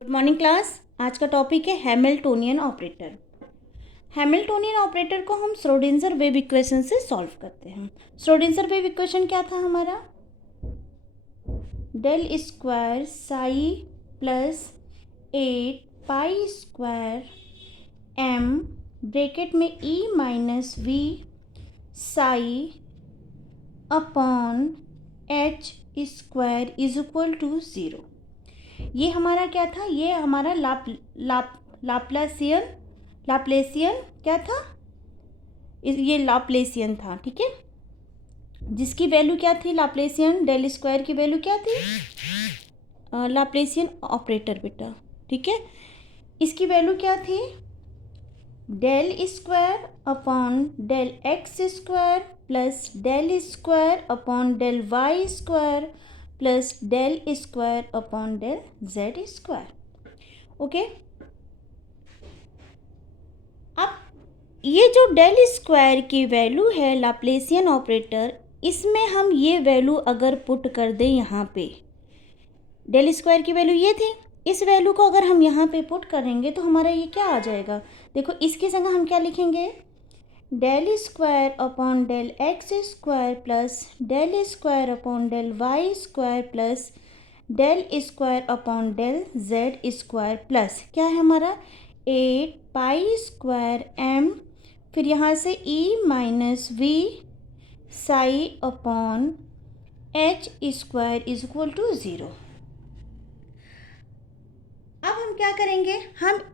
Good morning class. आज का topic है हैमिल्टोनियन ऑपरेटर। हैमिल्टोनियन ऑपरेटर को हम श्रोडिंगर वेव इक्वेशन से सॉल्व करते हैं। श्रोडिंगर वेव इक्वेशन क्या था हमारा? Del square psi plus 8 pi square M bracket में ई minus we psi upon H square is equal to 0। ये हमारा क्या था? ये हमारा लाप्लेसियन क्या था? ये लाप्लेसियन था, ठीक है। जिसकी वैल्यू क्या थी? लाप्लेसियन डेल स्क्वायर की वैल्यू क्या थी? लाप्लेसियन ऑपरेटर बेटा, ठीक है। इसकी वैल्यू क्या थी? Del square upon del x square plus del square upon del y square plus del square upon del z square. Okay, अब ये जो डेल स्क्वायर की वैल्यू है लाप्लेसियन ऑपरेटर, इसमें हम ये वैल्यू अगर पुट कर दें यहाँ पे, डेल स्क्वायर की वैल्यू ये थी, इस वैल्यू को अगर हम यहाँ पे पुट करेंगे तो हमारा ये क्या आ जाएगा? देखो, इसकी जगह हम क्या लिखेंगे? Del square upon del x square plus del square upon del y square plus del square upon del z square plus क्या है हमारा? 8 पाई स्क्वायर एम, फिर यहाँ से E minus we psi upon H square is equal to 0। अब हम क्या करेंगे?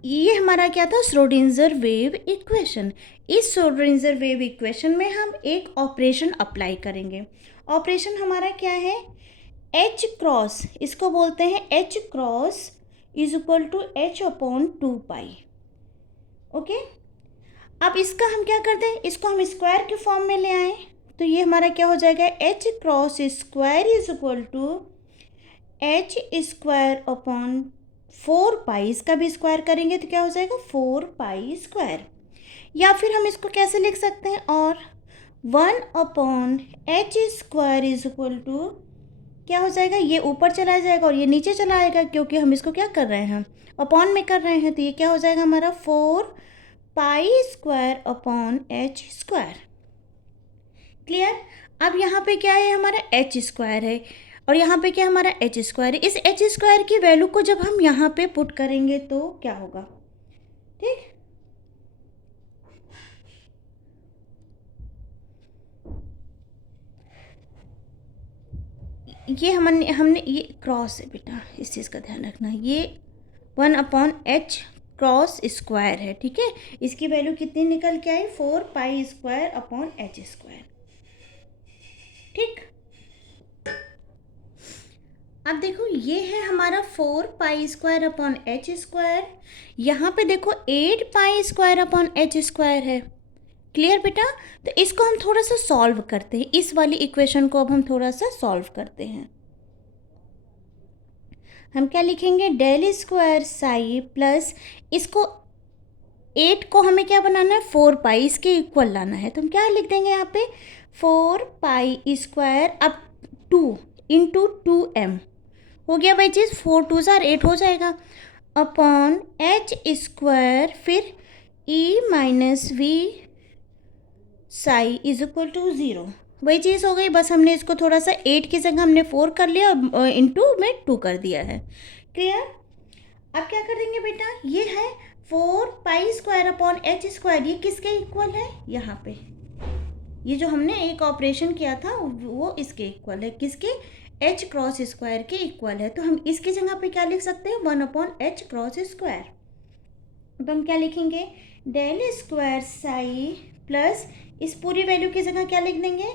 ये हमारा क्या था? Schrodinger wave equation. इस श्रोडिंगर वेव इक्वेशन में हम एक ऑपरेशन अप्लाई करेंगे। ऑपरेशन हमारा क्या है? एच क्रॉस, इसको बोलते हैं h cross is equal to h upon 2 pi. Okay, अब इसका हम क्या करते हैं? इसको हम स्क्वायर के फॉर्म में ले आए तो ये हमारा क्या हो जाएगा? H cross square is equal to h square upon 4 pi. इसका भी स्क्वायर करेंगे तो क्या हो जाएगा? 4 पाई स्क्वायर। या फिर हम इसको कैसे लिख सकते हैं? और 1 upon H square is equal to क्या हो जाएगा? ये ऊपर चला जाएगा और ये नीचे चला आएगा, क्योंकि हम इसको क्या कर रहे हैं? अपॉन में कर रहे हैं। तो ये क्या हो जाएगा हमारा? 4 pi square upon H square. Clear? अब यहाँ पे क्या है? हमारा एच स्क्वायर है और यहाँ पे क्या हमारा एच स्क्वायर है। इस एच स्क्वायर की वैल्यू को जब हम यहाँ पे पुट करेंगे तो क्या होगा? ठीक, ये हमने ये क्रॉस है बेटा, इस चीज़ का ध्यान रखना। ये 1 अपॉन एच क्रॉस स्क्वायर है, ठीक है। इसकी वैल्यू कितनी निकल के आई? 4 pi square upon H square. ठीक, अब देखो, ये है हमारा 4 pi square upon H square. यहाँ पे देखो 8 pi square upon H square है। क्लियर बेटा? तो इसको हम थोड़ा सा सॉल्व करते हैं। इस वाली इक्वेशन को अब हम थोड़ा सा सॉल्व करते हैं। हम क्या लिखेंगे? डेल स्क्वायर साई प्लस, इसको 8 को हमें क्या बनाना है? 4 पाई, इसके इक्वल लाना है। तो हम क्या लिख देंगे यहाँ पे? 4 पाई स्क्वायर अब 2 इंटू 2m हो गया भाई चीज़। 4 2 8 हो जाएगा अपॉन एच स्क्वायर, फिर E minus we psi is equal to 0। वही चीज़ हो गई, बस हमने इसको थोड़ा सा 8 की जगह हमने 4 कर लिया और इंटू में 2 कर दिया है। क्लियर? अब क्या कर देंगे बेटा? ये है 4 pi square upon H square, ये किसके इक्वल है? यहाँ पे ये जो हमने एक ऑपरेशन किया था वो इसके इक्वल है। किसके? एच क्रॉस स्क्वायर के इक्वल है। तो हम इसकी जगह पे क्या लिख सकते हैं? 1 अपॉन एच क्रॉस स्क्वायर। तो हम क्या लिखेंगे? डेल स्क्वायर साई प्लस, इस पूरी वैल्यू की जगह क्या लिख देंगे?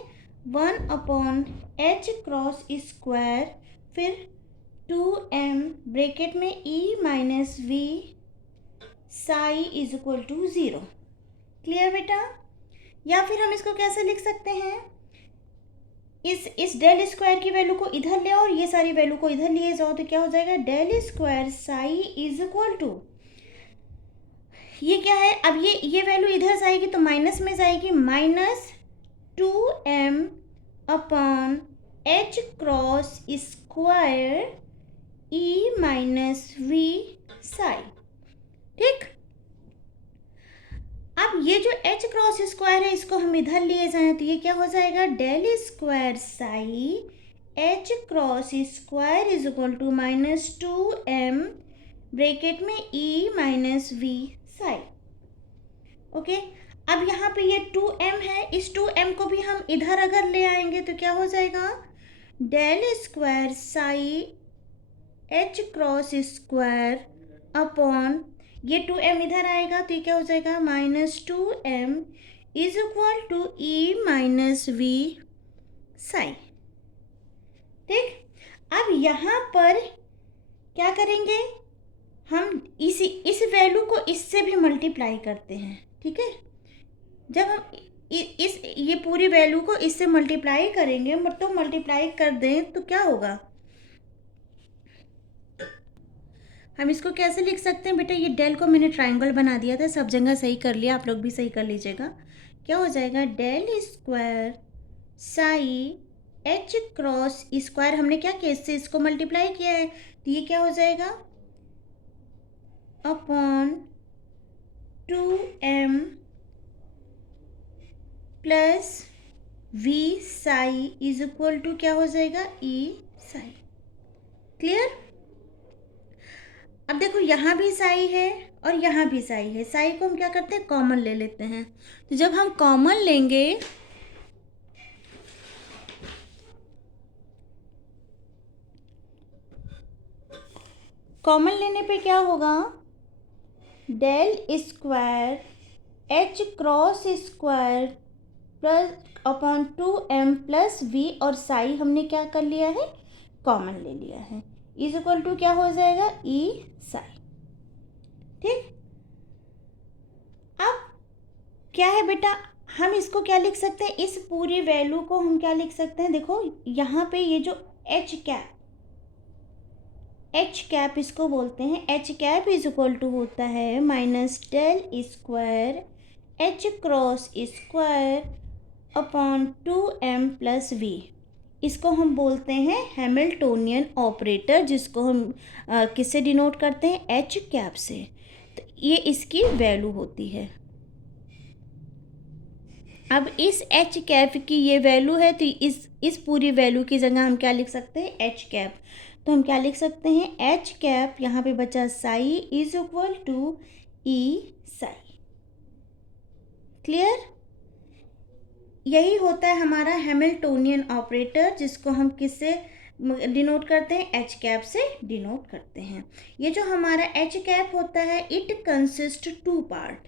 1 अपॉन एच क्रॉस स्क्वायर, फिर 2m ब्रैकेट में ई minus we psi is equal to 0। Clear बेटा? या फिर हम इसको कैसे लिख सकते हैं? इस डेल स्क्वायर की वैल्यू को इधर ले आओ और ये सारी वैल्यू को इधर लिए जाओ तो क्या हो जाएगा? Del square psi is equal to, ये क्या है? अब ये वैल्यू इधर जाएगी तो माइनस में जाएगी, -2m upon h cross square e minus v square है, इसको हम इधर लिए जाएं तो ये क्या हो जाएगा, del square psi h cross square is equal to -2m bracket में ई माइनस वी साई। ओके, अब यहाँ पे ये 2m है, इस 2m को भी हम इधर अगर ले आएंगे तो क्या हो जाएगा, del square psi h cross square upon ये 2m इधर आएगा तो ये क्या हो जाएगा, -2m is equal to e minus we psi. ठीक, अब यहाँ पर क्या करेंगे, हम इस वैल्यू को इससे भी मल्टीप्लाई करते हैं। ठीक है, जब हम ये पूरी वैल्यू को इससे मल्टीप्लाई करेंगे तो मल्टीप्लाई कर दें तो क्या होगा, हम इसको कैसे लिख सकते हैं बेटा, ये डेल को मैंने ट्रायंगल बना दिया था, सब जगह सही कर लिया, आप लोग भी सही कर लीजिएगा। क्या हो जाएगा, del square psi h cross square, हमने क्या किया, इससे इसको मल्टीप्लाई किया है तो ये क्या हो जाएगा, upon 2m plus v psi is equal to क्या हो जाएगा, ई साई। क्लियर। अब देखो यहाँ भी साई है और यहाँ भी साई है, साई को हम क्या करते हैं, कॉमन ले लेते हैं। तो जब हम कॉमन लेंगे कॉमन लेने पे क्या होगा, del square h cross square plus upon 2m plus v और साई हमने क्या कर लिया है, कॉमन ले लिया है, इज इक्वल टू क्या हो जाएगा, ई साई। ठीक, अब क्या है बेटा, हम इसको क्या लिख सकते हैं, इस पूरी वैल्यू को हम क्या लिख सकते हैं, देखो यहाँ पे ये जो एच कैप इसको बोलते हैं, h cap is equal to होता है minus del square h cross square upon 2m plus v. इसको हम बोलते हैं हैमिल्टोनियन ऑपरेटर, जिसको हम किससे डिनोट करते हैं, एच कैप से। तो ये इसकी वैल्यू होती है। अब इस एच कैप की ये वैल्यू है तो इस पूरी वैल्यू की जगह हम क्या लिख सकते हैं, एच कैप। तो हम क्या लिख सकते हैं, एच कैप, यहाँ पे बचा psi is equal to e psi. Clear. यही होता है हमारा हैमिल्टोनियन ऑपरेटर, जिसको हम किससे डिनोट करते हैं, एच कैप से डिनोट करते हैं। ये जो हमारा एच कैप होता है, इट कंसिस्ट 2 पार्ट।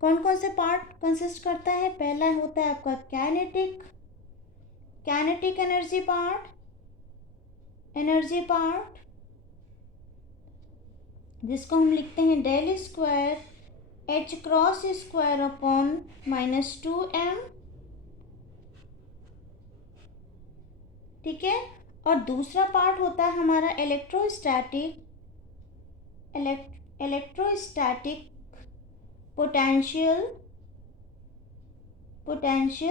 कौन कौन से पार्ट कंसिस्ट करता है, पहला होता है आपका कैनेटिक एनर्जी पार्ट, जिसको हम लिखते हैं del square h cross square upon -2m। ठीक है, और दूसरा पार्ट होता है हमारा इलेक्ट्रोस्टैटिक पोटेंशियल,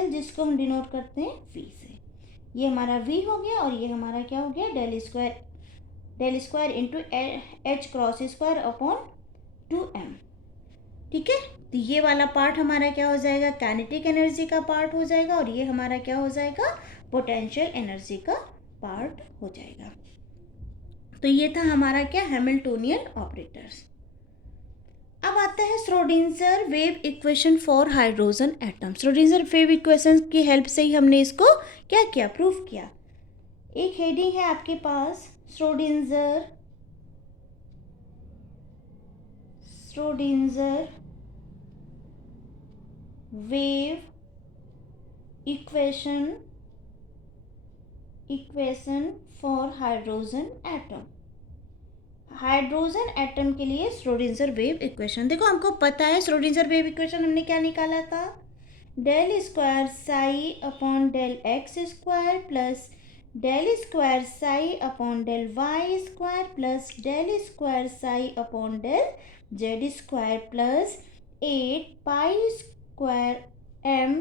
जिसको हम डिनोट करते हैं V से। ये हमारा V हो गया और ये हमारा क्या हो गया, del square into h cross square upon 2m। ठीक है, तो ये वाला पार्ट हमारा क्या हो जाएगा, काइनेटिक एनर्जी का पार्ट हो जाएगा, और ये हमारा क्या हो जाएगा, पोटेंशियल एनर्जी का पार्ट हो जाएगा। तो ये था हमारा क्या, हैमिल्टोनियन ऑपरेटर्स। अब आता है Schrodinger wave equation for hydrogen atom. Schrodinger wave equation की हेल्प से ही हमने इसको क्या किया, प्रूफ किया। एक हेडिंग है आपके पास, Schrodinger wave equation for hydrogen atom. Hydrogen atom के लिए श्रोडिंगर वेव इक्वेशन। देखो हमको पता है श्रोडिंगर वेव इक्वेशन हमने क्या निकाला था, del square psi upon del x square plus del square psi upon del y square plus del square psi upon del z square plus 8 pi square m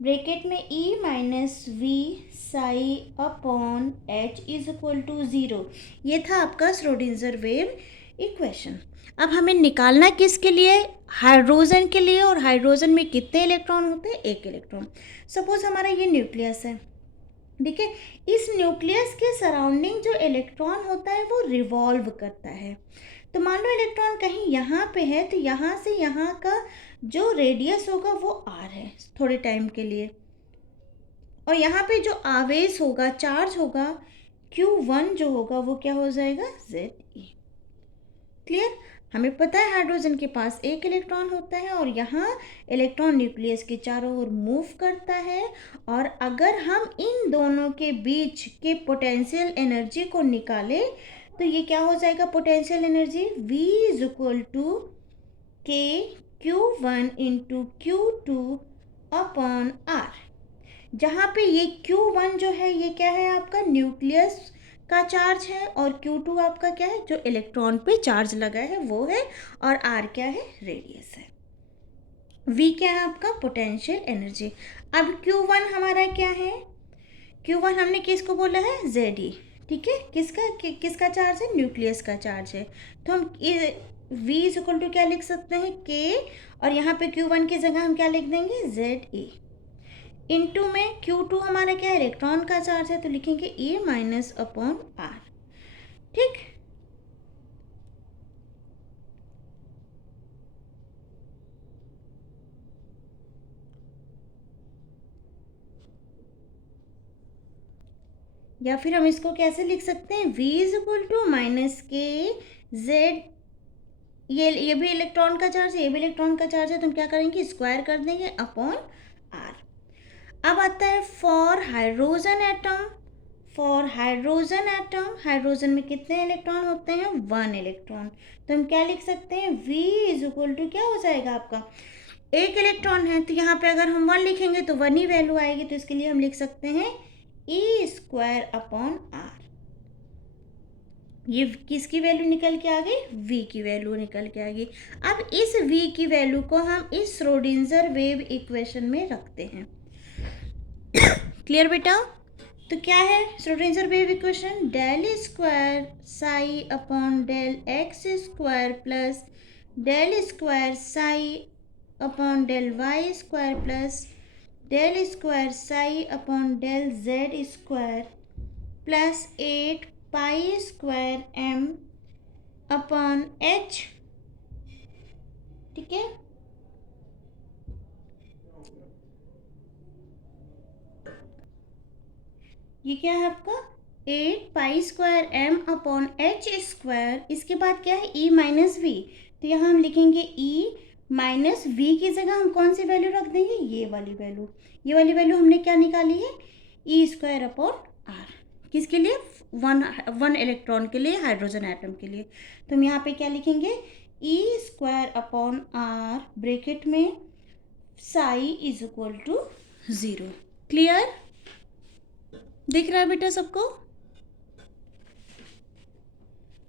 bracket में e minus we psi upon h is equal to 0। ये था आपका Schrodinger wave equation. अब हमें निकालना किसके लिए, hydrogen के लिए, और हाइड्रोजन में कितने इलेक्ट्रॉन होते हैं, एक इलेक्ट्रॉन। सपोज हमारा ये न्यूक्लियस है, ठीक है, इस न्यूक्लियस के सराउंडिंग जो इलेक्ट्रॉन होता है वो रिवॉल्व करता है। तो मान लो इलेक्ट्रॉन कहीं यहाँ पे है, तो यहाँ से यहाँ का जो रेडियस होगा वो आर है थोड़े टाइम के लिए, और यहाँ पे जो आवेश होगा, चार्ज होगा, Q1 जो होगा वो क्या हो जाएगा, Ze। क्लियर। हमें पता है हाइड्रोजन के पास एक इलेक्ट्रॉन होता है और यहाँ इलेक्ट्रॉन न्यूक्लियस के चारों ओर मूव करता है, और अगर हम इन दोनों के बीच के पोटेंशियल एनर्जी को निकालें तो ये क्या हो जाएगा, potential energy V is equal to k Q1 into Q2 upon R, जहाँ पे ये Q1 जो है ये क्या है आपका न्यूक्लियस का चार्ज है, और Q2 आपका क्या है, जो इलेक्ट्रॉन पे चार्ज लगा है वो है, और R क्या है, रेडियस है। V क्या है आपका, पोटेंशियल एनर्जी। अब Q1 हमारा क्या है, Q1 हमने किसको बोला है, Ze, ठीक है, किसका चार्ज है, न्यूक्लियस का चार्ज है। तो हम V इज इक्वल टू क्या लिख सकते हैं, K, और यहाँ पे Q1 की जगह हम क्या लिख देंगे, Ze। इनटू में Q2 हमारा क्या है, इलेक्ट्रॉन का चार्ज है, तो लिखेंगे E माइनस अपॉन आर, ठीक। या फिर हम इसको कैसे लिख सकते हैं, V is equal to minus k z, ये भी इलेक्ट्रॉन का चार्ज है, ये भी इलेक्ट्रॉन का चार्ज है, तो हम क्या करेंगे, स्क्वायर कर देंगे अपॉन आर। अब आता है for hydrogen atom, for hydrogen atom, hydrogen में कितने इलेक्ट्रॉन होते हैं, 1 इलेक्ट्रॉन, तो हम क्या लिख सकते हैं, V इज इक्वल टू क्या हो जाएगा आपका, एक इलेक्ट्रॉन है, तो यहाँ पे अगर हम 1 लिखेंगे तो 1 ही वैल्यू आएगी, तो इसके लिए हम लिख सकते हैं E स्क्वायर अपॉन आर। ये किसकी वैल्यू निकल के आ गई, V की वैल्यू निकल के आ गई। अब इस V की वैल्यू को हम इस श्रोडिंगर वेव इक्वेशन में रखते हैं। क्लियर बेटा। तो क्या है Schrodinger wave equation, del square psi upon del x square plus del square psi upon del y square plus del square psi upon del z square plus 8 pi square m upon h, ठीक है। ये क्या है आपका 8 pi square m upon h square, इसके बाद क्या है e माइनस वी, तो यहाँ हम लिखेंगे e माइनस वी की जगह हम कौन सी वैल्यू रख देंगे, ये वाली वैल्यू। ये वाली वैल्यू हमने क्या निकाली है, e स्क्वायर अपॉन r, किसके लिए, वन इलेक्ट्रॉन के लिए, हाइड्रोजन एटम के लिए। तो हम यहाँ पे क्या लिखेंगे, e square upon r bracket में psi is equal to 0। Clear, दिख रहा है बेटा सबको।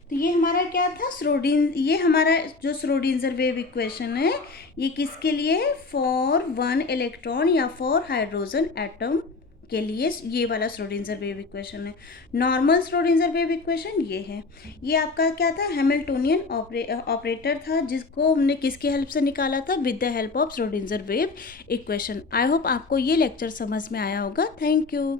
तो ये हमारा क्या था, ये हमारा जो श्रोडिंगर वेव इक्वेशन है ये किसके लिए है, फॉर 1 इलेक्ट्रॉन या फॉर हाइड्रोजन एटम के लिए ये वाला श्रोडिंगर वेव इक्वेशन है। नॉर्मल श्रोडिंगर वेव इक्वेशन ये है। ये आपका क्या था, हैमिल्टोनियन ऑपरेटर था, जिसको हमने किसकी हेल्प से निकाला था, with the help of Schrodinger wave equation. I hope आपको ये लेक्चर समझ में आया होगा। Thank you.